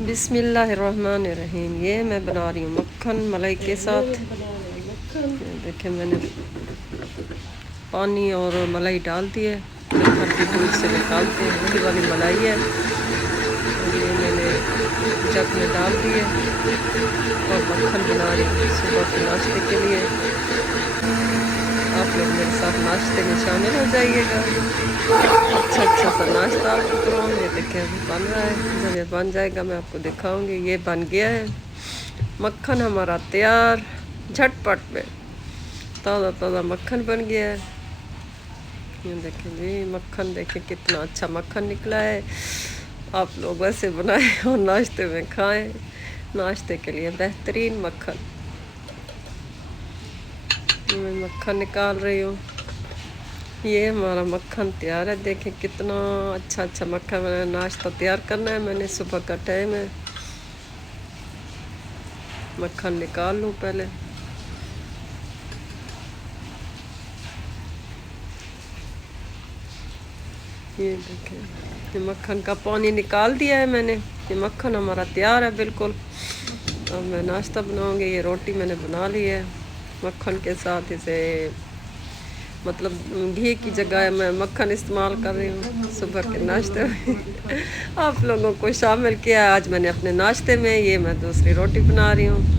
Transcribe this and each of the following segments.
बिस्मिल्लाहिर्रहमानिर्रहीम। ये मैं बना रही हूँ मक्खन मलाई के साथ। देखिए मैंने पानी और मलाई डाल दी है, मक्खन की दूध से निकालते हैं, वही वाली मलाई है। और ये मैंने जग में डाल दी है और मक्खन बना रही हूँ सुबह के नाश्ते के लिए। आप लोग मेरे साथ नाश्ते में शामिल हो जाइएगा। अच्छा सा नाश्ता आपको कराऊँ। ये देखिए अभी बन रहा है, जब ये बन जाएगा मैं आपको दिखाऊंगी। ये बन गया है, मक्खन हमारा तैयार झटपट में। ताज़ा ताज़ा मक्खन बन गया है। ये देखिए जी मक्खन, देखिए कितना अच्छा मक्खन निकला है। आप लोग वैसे बनाएं और नाश्ते में खाएं। नाश्ते के लिए बेहतरीन मक्खन। मैं मक्खन निकाल रही हूँ। ये हमारा मक्खन तैयार है। देखिए कितना अच्छा मक्खन बना। नाश्ता तैयार करना है मैंने, सुबह का टाइम है। मक्खन निकाल लूँ पहले। ये देखिए ये मक्खन का पानी निकाल दिया है मैंने। ये मक्खन हमारा तैयार है बिल्कुल। अब मैं नाश्ता बनाऊंगी। ये रोटी मैंने बना ली है मक्खन के साथ। इसे मतलब घी की जगह मैं मक्खन इस्तेमाल कर रही हूँ सुबह के नाश्ते में। आप लोगों को शामिल किया आज मैंने अपने नाश्ते में। ये मैं दूसरी रोटी बना रही हूँ।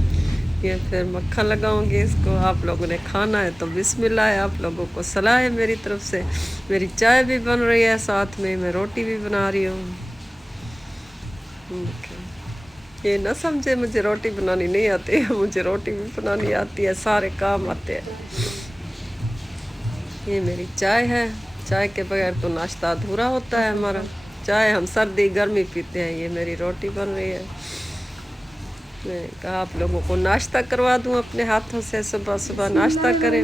ये फिर मक्खन लगाऊंगी इसको। आप लोगों ने खाना है तो बिस्मिल्लाह है। आप लोगों को सलाह है मेरी तरफ से। मेरी चाय भी बन रही है, साथ में मैं रोटी भी बना रही हूँ। ये ना समझे मुझे रोटी बनानी नहीं आती है, मुझे रोटी भी बनानी आती है, सारे काम आते हैं। ये मेरी चाय है। चाय के बगैर तो नाश्ता अधूरा होता है हमारा। चाय हम सर्दी गर्मी पीते हैं। ये मेरी रोटी बन रही है। मैं कहा आप लोगों को नाश्ता करवा दूं अपने हाथों से। सुबह सुबह नाश्ता करें।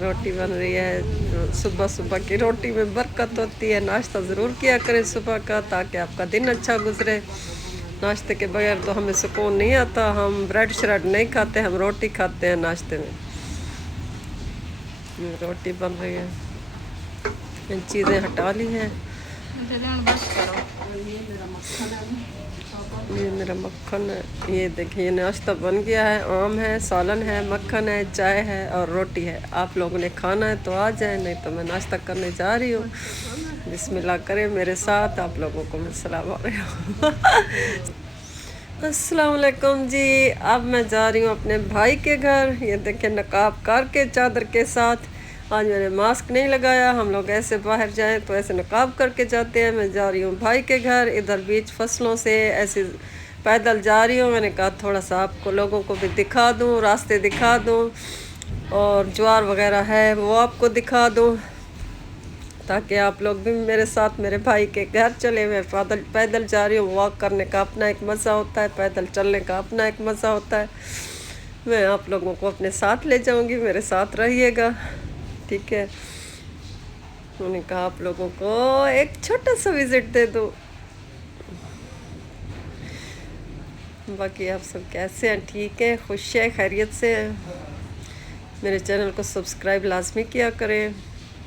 रोटी बन रही है। सुबह सुबह की रोटी में बरकत होती है। नाश्ता ज़रूर किया करें सुबह का, ताकि आपका दिन अच्छा गुजरे। नाश्ते के बगैर तो हमें सुकून नहीं आता। हम ब्रेड श्रेड नहीं खाते, हम रोटी खाते हैं नाश्ते में। रोटी बन रही है। इन चीज़ें हटा ली हैं। ये मेरा मक्खन है। ये देखिए नाश्ता बन गया है। आम है, सालन है, मक्खन है, चाय है और रोटी है। आप लोगों ने खाना है तो आ जाए, नहीं तो मैं नाश्ता करने जा रही हूँ। बिस्मिल्लाह करें मेरे साथ। आप लोगों को मैं सलाम आ रही हूँ। अस्सलाम वालेकुम जी। अब मैं जा रही हूँ अपने भाई के घर। ये देखिए नकाब करके चादर के साथ। आज मैंने मास्क नहीं लगाया। हम लोग ऐसे बाहर जाएं तो ऐसे नकाब करके जाते हैं। मैं जा रही हूँ भाई के घर। इधर बीच फसलों से ऐसे पैदल जा रही हूँ। मैंने कहा थोड़ा सा आपको लोगों को भी दिखा दूँ, रास्ते दिखा दूँ, और ज्वार वगैरह है वो आपको दिखा दूँ, ताकि आप लोग भी मेरे साथ मेरे भाई के घर चले। मैं पैदल जा रही हूँ। वॉक करने का अपना एक मज़ा होता है, पैदल चलने का अपना एक मज़ा होता है। मैं आप लोगों को अपने साथ ले जाऊँगी, मेरे साथ रहिएगा, ठीक है। उन्होंने कहा आप लोगों को एक छोटा सा विज़िट दे दो। बाकी आप सब कैसे हैं? ठीक है, खुश हैं, खैरियत से हैं? मेरे चैनल को सब्सक्राइब लाजमी किया करें।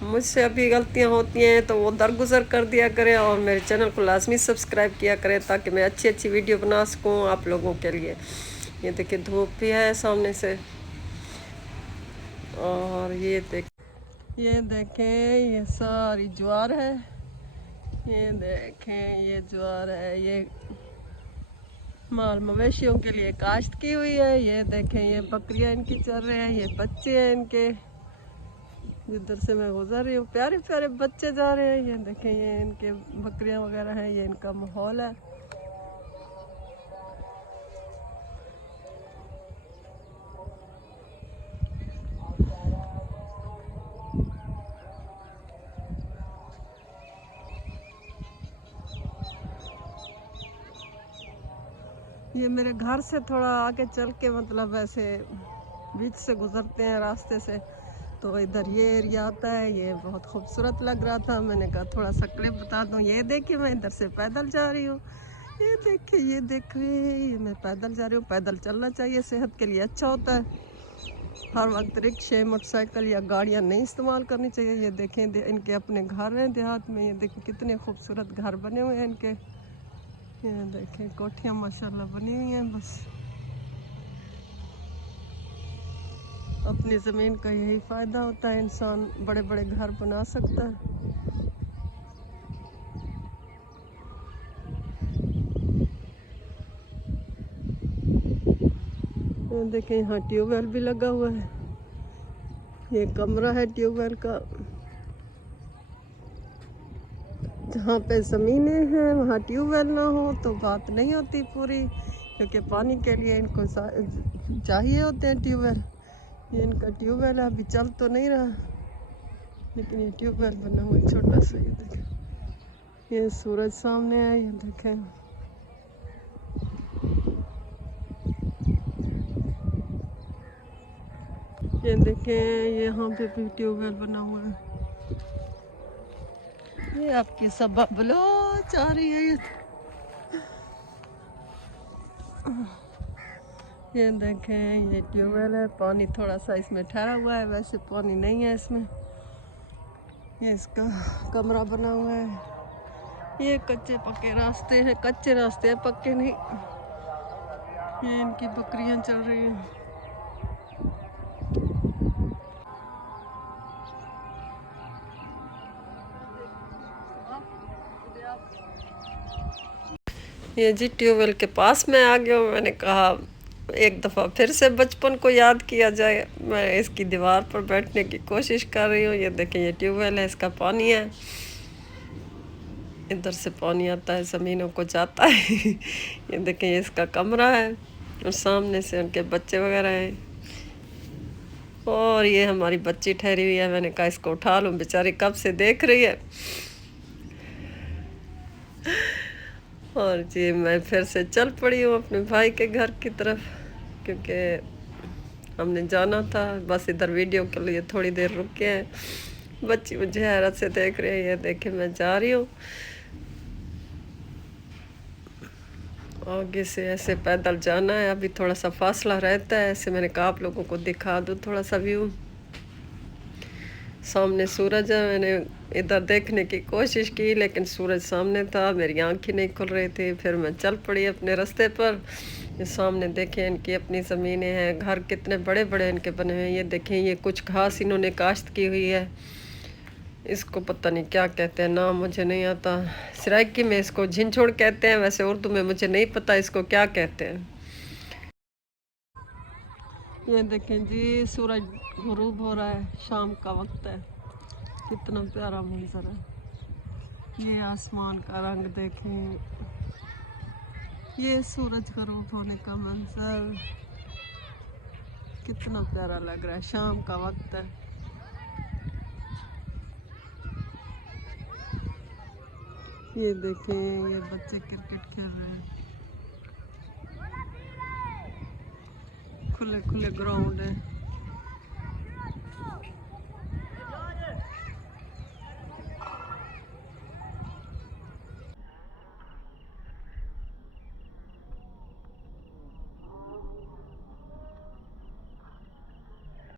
मुझसे अभी गलतियां होती हैं तो वो दरगुजर कर दिया करें, और मेरे चैनल को लाजमी सब्सक्राइब किया करें, ताकि मैं अच्छी वीडियो बना सकूं आप लोगों के लिए। ये देखिए धूप भी है सामने से। और ये देखें ये सारी ज्वार है। ये देखें ये ज्वार है। ये माल मवेशियों के लिए काश्त की हुई है। ये देखें ये बकरियां इनकी चल रहे हैं, ये बच्चे हैं इनके। जिधर से मैं गुजर रही हूँ प्यारे प्यारे बच्चे जा रहे हैं। ये देखें ये इनके बकरियां वगैरह हैं, ये इनका माहौल है। ये मेरे घर से थोड़ा आगे चल के मतलब ऐसे बीच से गुजरते हैं रास्ते से, तो इधर ये एरिया आता है। ये बहुत खूबसूरत लग रहा था। मैंने कहा थोड़ा सा क्लिप बता दूं। ये देखिए मैं इधर से पैदल जा रही हूँ। ये देखिए ये मैं पैदल जा रही हूँ। पैदल चलना चाहिए, सेहत के लिए अच्छा होता है। हर वक्त रिक्शे मोटरसाइकिल या गाड़ियाँ नहीं इस्तेमाल करनी चाहिए। ये देखें इनके अपने घर हैं देहात में, ये देखें कितने खूबसूरत घर बने हुए हैं इनके। ये देखें कोठियाँ माशाल्लाह बनी हुई हैं। बस अपनी ज़मीन का यही फ़ायदा होता है, इंसान बड़े बड़े घर बना सकता है। देखें यहाँ ट्यूबवेल भी लगा हुआ है, ये कमरा है ट्यूबवेल का। जहाँ पे ज़मीनें हैं वहाँ ट्यूबवेल ना हो तो बात नहीं होती पूरी, क्योंकि पानी के लिए इनको चाहिए होते हैं ट्यूबवेल। ये इनका ट्यूबवेल है, अभी चल तो नहीं रहा, लेकिन ये ट्यूबवेल बना हुआ है छोटा सा। ये देखें, ये सूरज सामने है, ये देखें। ये देखें यहाँ पे भी ट्यूबवेल बना हुआ है। ये आपकी सब बलोच आ रही है। ये देखें ये ट्यूबवेल है, पानी थोड़ा सा इसमें ठहरा हुआ है, वैसे पानी नहीं है इसमें। ये इसका कमरा बना हुआ है। ये कच्चे पक्के रास्ते हैं, कच्चे रास्ते हैं, पक्के नहीं। ये इनकी बकरियां चल रही हैं। ये जी ट्यूबवेल के पास में आ गया हूँ। मैंने कहा एक दफ़ा फिर से बचपन को याद किया जाए। मैं इसकी दीवार पर बैठने की कोशिश कर रही हूँ। ये देखें ये ट्यूबवेल है, इसका पानी है, इधर से पानी आता है, ज़मीनों को जाता है। ये देखें ये इसका कमरा है और सामने से उनके बच्चे वगैरह हैं। और ये हमारी बच्ची ठहरी हुई है, मैंने कहा इसको उठा लूँ, बेचारी कब से देख रही है। और जी मैं फिर से चल पड़ी हूँ अपने भाई के घर की तरफ, क्योंकि हमने जाना था। बस इधर वीडियो के लिए थोड़ी देर रुके हैं। बच्ची मुझे हैरत से देख रही है। ये देखे मैं जा रही हूँ, आगे से ऐसे पैदल जाना है, अभी थोड़ा सा फासला रहता है। ऐसे मैंने कहा आप लोगों को दिखा दूँ थोड़ा सा व्यू। सामने सूरज है, मैंने इधर देखने की कोशिश की लेकिन सूरज सामने था, मेरी आँखें नहीं खुल रही थी। फिर मैं चल पड़ी अपने रास्ते पर। ये सामने देखें इनकी अपनी ज़मीनें हैं, घर कितने बड़े बड़े इनके बने हुए हैं। ये देखें ये कुछ घास इन्होंने काश्त की हुई है, इसको पता नहीं क्या कहते हैं, नाम मुझे नहीं आता। सराइकी में इसको झिंझोड़ कहते हैं, वैसे उर्दू में मुझे नहीं पता इसको क्या कहते हैं। ये देखें जी सूरज गुरूब हो रहा है, शाम का वक्त है, कितना प्यारा मंजर है। ये आसमान का रंग देखें, ये सूरज गुरूब होने का मंजर कितना प्यारा लग रहा है, शाम का वक्त है। ये देखें ये बच्चे क्रिकेट खेल रहे हैं, खुले खुले ग्राउंड है।